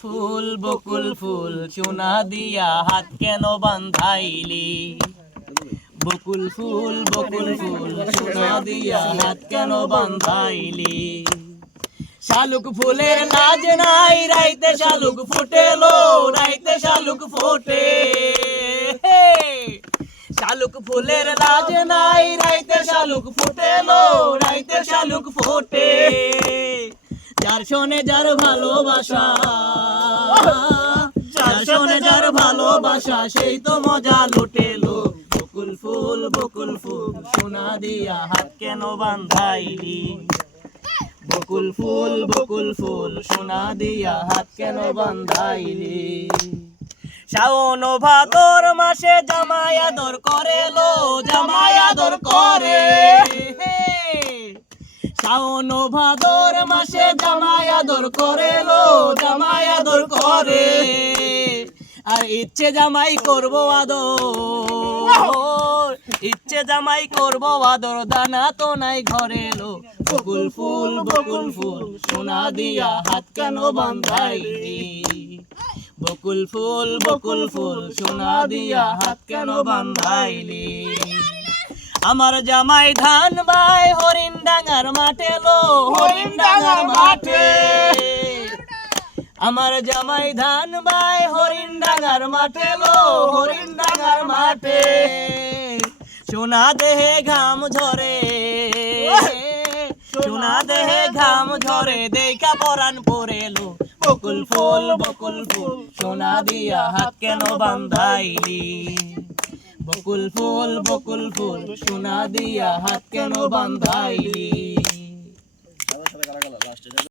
ফুল বকুল ফুল সোনা দিয়া হাত কেন বান্ধাইলি? বকুল ফুল সোনা দিয়া হাত কেন বান্ধাইলি? শালুক ফুলের লাজ নাই, রাইতে শালুক ফুটেলো, রাইতে শালুক ফোটে। শালুক ফুলের লাজ নাই, রাইতে শালুক ফুটেলো, রাইতে শালুক ফোটে। যার শোনে যার ভালোবাসা, যার শোনে যার ভালোবাসা, সেই তো মজা লুটেলো। বকুল ফুল সোনা দিয়া হাত কেন বান্ধাইলি? বকুল ফুল সোনা দিয়া হাত কেন বান্ধাইলি? শ্রাবণ ভাদর মাসে জামাই আদর করে লো, জামাই আদর করে। শ্রাবণ ভাদর মাসে জামাই আদর করে লো, জামাই আদর করে। আর ইচ্ছে জামাই করবো আদর, ইচ্ছে জামাই করবো আদর, দানা তো নাই ঘরে লো। বকুল ফুল সোনা দিয়া হাত কেন বান্ধাইলি? বকুল ফুল সোনা দিয়া হাত কেন বান্ধাইলি? আমার জামাই ধান বাই হরিণ ডাঙ্গার মাঠে লো, হরিণ ডাঙ্গার মাঠে। আমার জামাই ধান বাই হরিণ ডাঙ্গার মাঠে লো, হরিণ ডাঙ্গার মাঠে। সোনা দেহে ঘাম ঝরে, সোনা দেহে ঘাম ঝরে, দেখা পরাণ পরে লো। বকুল ফুল সোনা দিয়া হাত কেন বান্ধাইলি? বকুল ফুল সোনা দিয়া হাত কেন বান্ধাইলি?